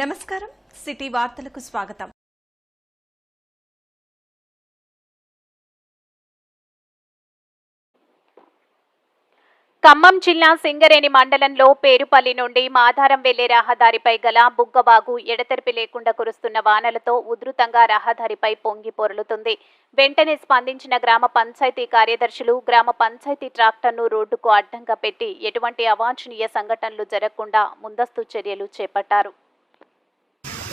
నమస్కారం. సిటీ వార్తలకు స్వాగతం. ఖమ్మం జిల్లా సింగరేణి మండలంలో పేరుపల్లి నుండి మాధారం వెళ్ళే రహదారిపై గల బుగ్గవాగు ఎడతెరిపి లేకుండా కురుస్తున్న వానలతో ఉధృతంగా రహదారిపై పొంగి పొరలుతుంది. వెంటనే స్పందించిన గ్రామ పంచాయతీ కార్యదర్శులు గ్రామ పంచాయతీ ట్రాక్టర్ను రోడ్డుకు అడ్డంగా పెట్టి ఎటువంటి అవాంఛనీయ సంఘటనలు జరగకుండా ముందస్తు చర్యలు చేపట్టారు.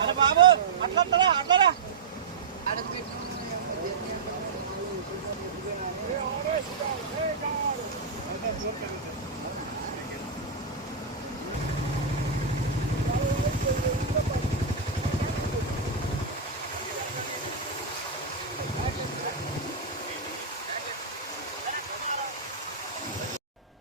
అరే బాబు అట్లా అట్లా అడ